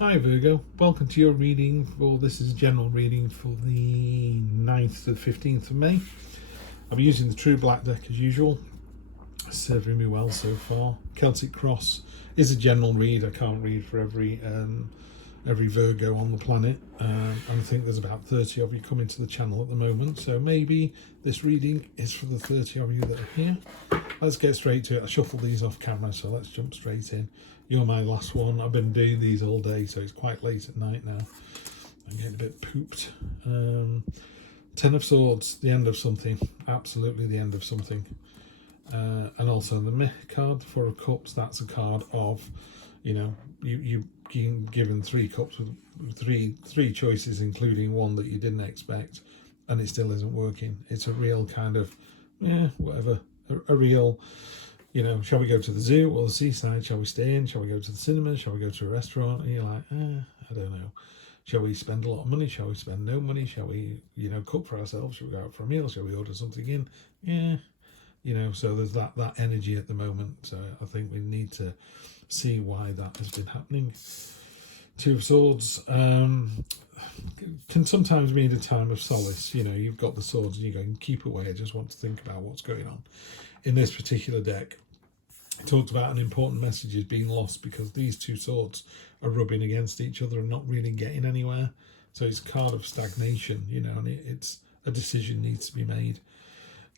Hi Virgo, welcome to your reading this is a general reading for the 9th to the 15th of May. I'll be using the True Black deck as usual, serving me well so far. Celtic Cross is a general read. I can't read for every Virgo on the planet, and I think there's about 30 of you coming to the channel at the moment, so maybe this reading is for the 30 of you that are here. Let's get straight to it. I shuffled these off camera, so let's jump straight in. You're my last one. I've been doing these all day, so it's quite late at night now. I'm getting a bit pooped. 10 of Swords, the end of something. Absolutely the end of something. And also the Meh card, 4 of Cups. That's a card of, you've been given 3 cups with three choices, including one that you didn't expect, and it still isn't working. It's a real kind of, whatever. A real, shall we go to the zoo or the seaside? Shall we stay in? Shall we go to the cinema? Shall we go to a restaurant? And you're like, I don't know. Shall we spend a lot of money? Shall we spend no money? Shall we, cook for ourselves? Shall we go out for a meal? Shall we order something in? So there's that energy at the moment. So I think we need to see why that has been happening. 2 of Swords can sometimes mean a time of solace. You've got the swords and you go, keep away, I just want to think about what's going on. In this particular deck, it talked about an important message is being lost because these 2 swords are rubbing against each other and not really getting anywhere. So it's a card of stagnation, and it's a decision needs to be made.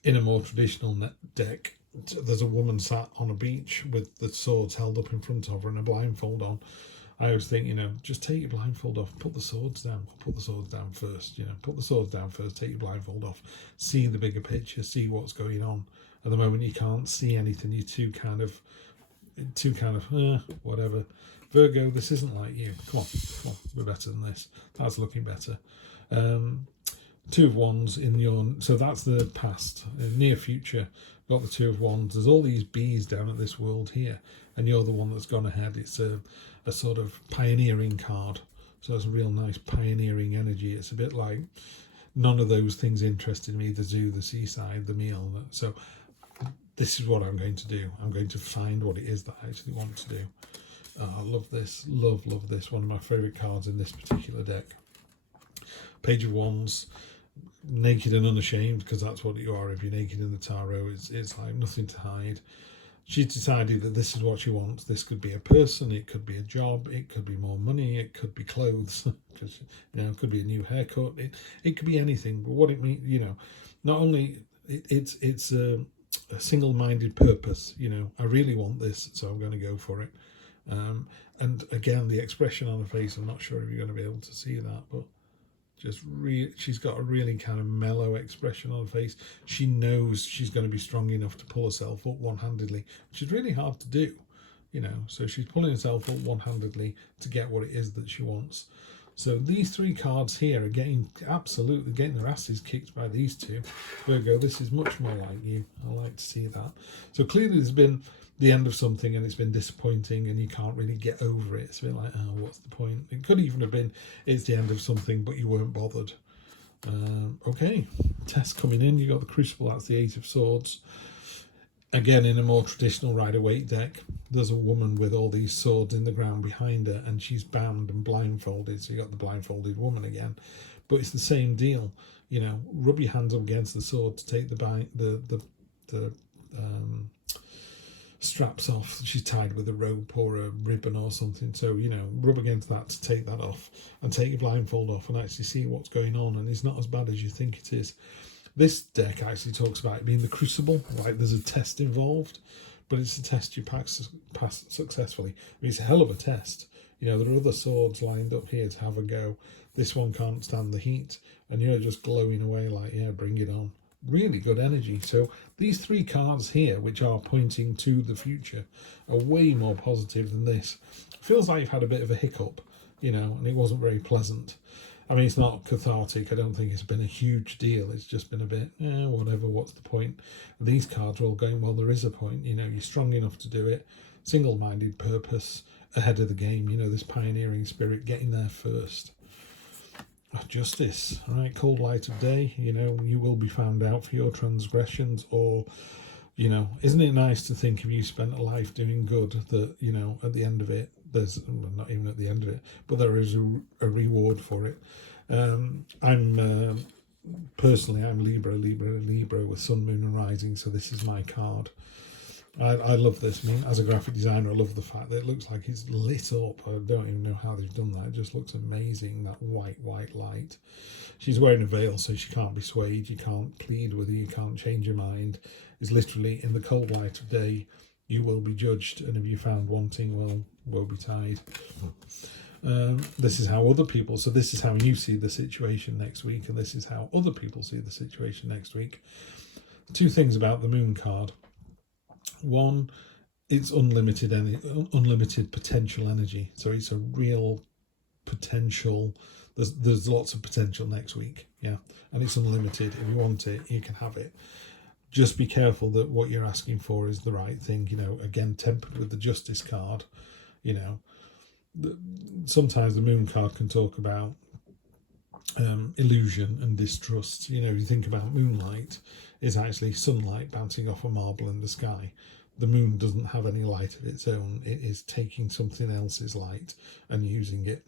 In a more traditional deck, there's a woman sat on a beach with the swords held up in front of her and a blindfold on. I always think, just take your blindfold off, put the swords down, put the swords down first, put the swords down first, take your blindfold off, see the bigger picture, see what's going on. At the moment, you can't see anything, you're too kind of, whatever. Virgo, this isn't like you. Come on, we're better than this. That's looking better. 2 of Wands in your, so that's the past. Near future, got the 2 of Wands. There's all these bees down at this world here, and you're the one that's gone ahead. It's a sort of pioneering card, so it's a real nice pioneering energy. It's a bit like none of those things interested me, the zoo, the seaside, the meal. So this is what I'm going to do. I'm going to find what it is that I actually want to do. I love this, love this. One of my favourite cards in this particular deck. Page of Wands, naked and unashamed, because that's what you are if you're naked in the tarot. It's like nothing to hide. She's decided that this is what she wants. This could be a person, it could be a job, it could be more money, it could be clothes, it could be a new haircut, it could be anything. But what it means, not only it's a single-minded purpose. I really want this, so I'm going to go for it. And again, the expression on her face, I'm not sure if you're going to be able to see that, but she's got a really kind of mellow expression on her face. She knows she's going to be strong enough to pull herself up one-handedly, which is really hard to do, so she's pulling herself up one-handedly to get what it is that she wants. So these 3 cards here are absolutely getting their asses kicked by these 2. Virgo, this is much more like you. I like to see that. So clearly there's been the end of something and it's been disappointing and you can't really get over it. It's a bit like, what's the point? It could even have been it's the end of something but you weren't bothered. Okay, test coming in. You got the Crucible, that's the 8 of Swords. Again, in a more traditional Rider-Waite deck, there's a woman with all these swords in the ground behind her and she's bound and blindfolded. So you got the blindfolded woman again. But it's the same deal. Rub your hands up against the sword to take the straps off. She's tied with a rope or a ribbon or something. So, rub against that to take that off and take your blindfold off and actually see what's going on. And it's not as bad as you think it is. This deck actually talks about it being the crucible, like there's a test involved, but it's a test you pass successfully. It's a hell of a test. There are other swords lined up here to have a go. This one can't stand the heat, and you're just glowing away like, yeah, bring it on. Really good energy. So these 3 cards here, which are pointing to the future, are way more positive than this. Feels like you've had a bit of a hiccup, and it wasn't very pleasant. I mean, it's not cathartic. I don't think it's been a huge deal. It's just been a bit, whatever, what's the point? And these cards are all going, well, there is a point. You're strong enough to do it. Single-minded purpose, ahead of the game. This pioneering spirit, getting there first. Justice, all right, cold light of day. You will be found out for your transgressions, or isn't it nice to think if you spent a life doing good that at the end of it there's not even at the end of it, but there is a reward for it. I'm personally, I'm Libra with Sun, Moon and Rising, so this is my card. I love this. I mean, as a graphic designer, I love the fact that it looks like it's lit up. I don't even know how they've done that. It just looks amazing, that white light. She's wearing a veil, so she can't be swayed. You can't plead with her. You can't change your mind. It's literally, in the cold light of day, you will be judged, and if you found wanting, well, woe betide. This is how other people, so this is how you see the situation next week, and this is how other people see the situation next week. Two things about the Moon card. One, it's unlimited potential energy. So it's a real potential. There's lots of potential next week, yeah, and it's unlimited. If you want it, you can have it. Just be careful that what you're asking for is the right thing. You know, again, tempered with the Justice card. You know, sometimes the Moon card can talk about illusion and distrust. You know, you think about moonlight is actually sunlight bouncing off a marble in the sky. The moon doesn't have any light of its own. It is taking something else's light and using it.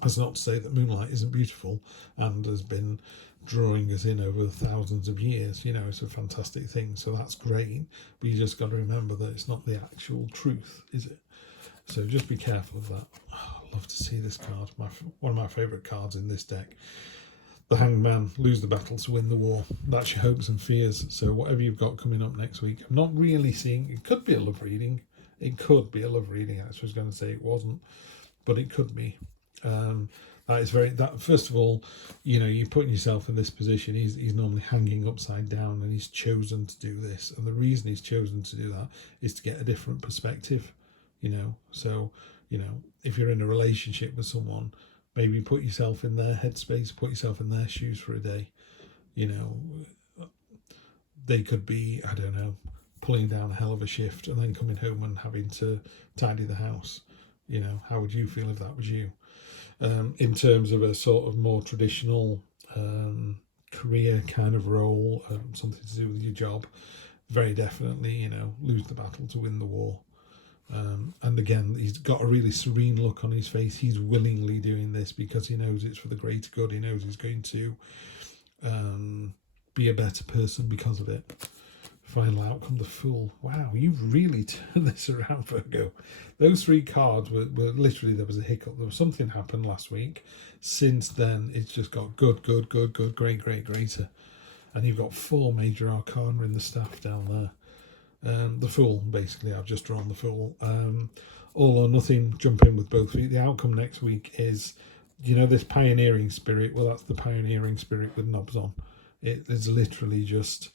That's not to say that moonlight isn't beautiful and has been drawing us in over thousands of years. You know, it's a fantastic thing, so that's great, but you just got to remember that it's not the actual truth, is it? So just be careful of that. Oh, I love to see this card. One of my favourite cards in this deck. The Hanged Man, lose the battle to win the war. That's your hopes and fears. So whatever you've got coming up next week, I'm not really seeing, it could be a love reading. It could be a love reading. I was going to say it wasn't, but it could be. First of all, you know, you're putting yourself in this position. He's normally hanging upside down, and he's chosen to do this. And the reason he's chosen to do that is to get a different perspective, you know. So, you know, if you're in a relationship with someone, maybe put yourself in their headspace, put yourself in their shoes for a day. You know, they could be, I don't know, pulling down a hell of a shift and then coming home and having to tidy the house. You know, how would you feel if that was you? In terms of a sort of more traditional career kind of role, something to do with your job, very definitely, you know, lose the battle to win the war. And again, he's got a really serene look on his face. He's willingly doing this because he knows it's for the greater good. He knows he's going to be a better person because of it. Final outcome, the Fool. Wow, you've really turned this around, Virgo. Those three cards were literally, there was a hiccup. There was something happened last week. Since then, it's just got good, great, greater. And you've got 4 major arcana in the staff down there. The Fool, basically, I've just drawn the Fool. All or nothing, jump in with both feet. The outcome next week is, you know, this pioneering spirit. Well, that's the pioneering spirit with knobs on. It is literally just,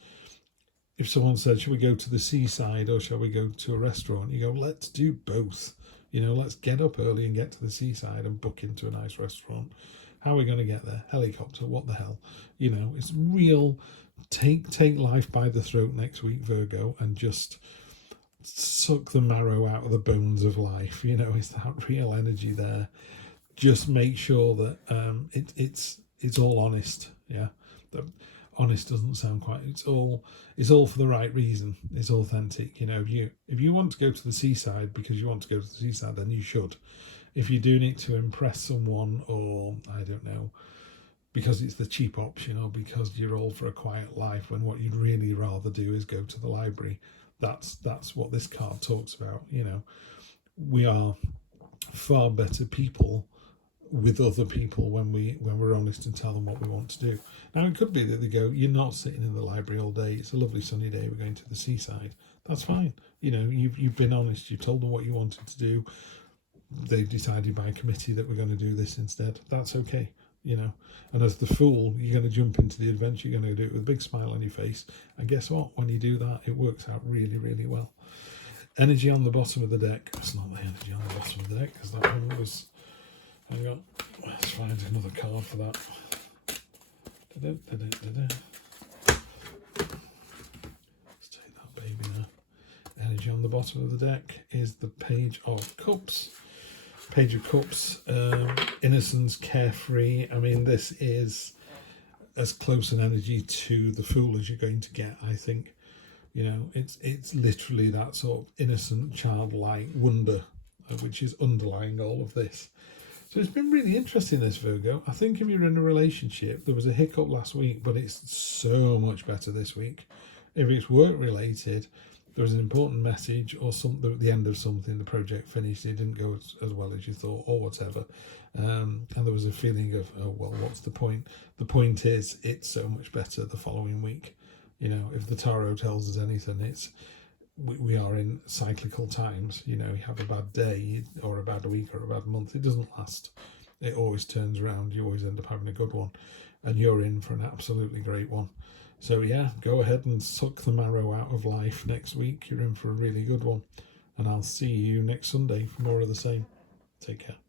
if someone said, shall we go to the seaside or shall we go to a restaurant? You go, let's do both. You know, let's get up early and get to the seaside and book into a nice restaurant. How are we going to get there? Helicopter, what the hell? You know, it's real. Take life by the throat next week, Virgo, and just suck the marrow out of the bones of life. You know, it's that real energy there. Just make sure that it's all honest. Yeah. Honest doesn't sound quite, it's all for the right reason. It's authentic. You know, if you want to go to the seaside because you want to go to the seaside, then you should. If you're doing it to impress someone, or I don't know, because it's the cheap option, or because you're all for a quiet life, when what you'd really rather do is go to the library, that's what this card talks about. You know, we are far better people with other people when we're honest and tell them what we want to do. Now, it could be that they go, you're not sitting in the library all day, it's a lovely sunny day, we're going to the seaside. That's fine. You know, you've been honest, you've told them what you wanted to do, they've decided by committee that we're going to do this instead. That's okay, you know. And as the Fool, you're going to jump into the adventure, you're going to do it with a big smile on your face, and guess what, when you do that, it works out really, really well. Energy on the bottom of the deck. That's not the energy on the bottom of the deck, because that one was, hang on, let's find another card for that. Let's take that baby now. Energy on the bottom of the deck is the Page of Cups. Page of Cups, innocence, carefree. I mean, this is as close an energy to the Fool as you're going to get, I think. You know, it's literally that sort of innocent, childlike wonder which is underlying all of this. So it's been really interesting, this Virgo. I think if you're in a relationship, there was a hiccup last week, but it's so much better this week. If it's work related, there was an important message or something at the end of something, the project finished, it didn't go as well as you thought or whatever. And there was a feeling of, oh, well, what's the point? The point is, it's so much better the following week. You know, if the tarot tells us anything, it's we are in cyclical times. You know, you have a bad day or a bad week or a bad month, it doesn't last. It always turns around. You always end up having a good one, and you're in for an absolutely great one. So yeah, go ahead and suck the marrow out of life next week. You're in for a really good one, and I'll see you next Sunday for more of the same. Take care.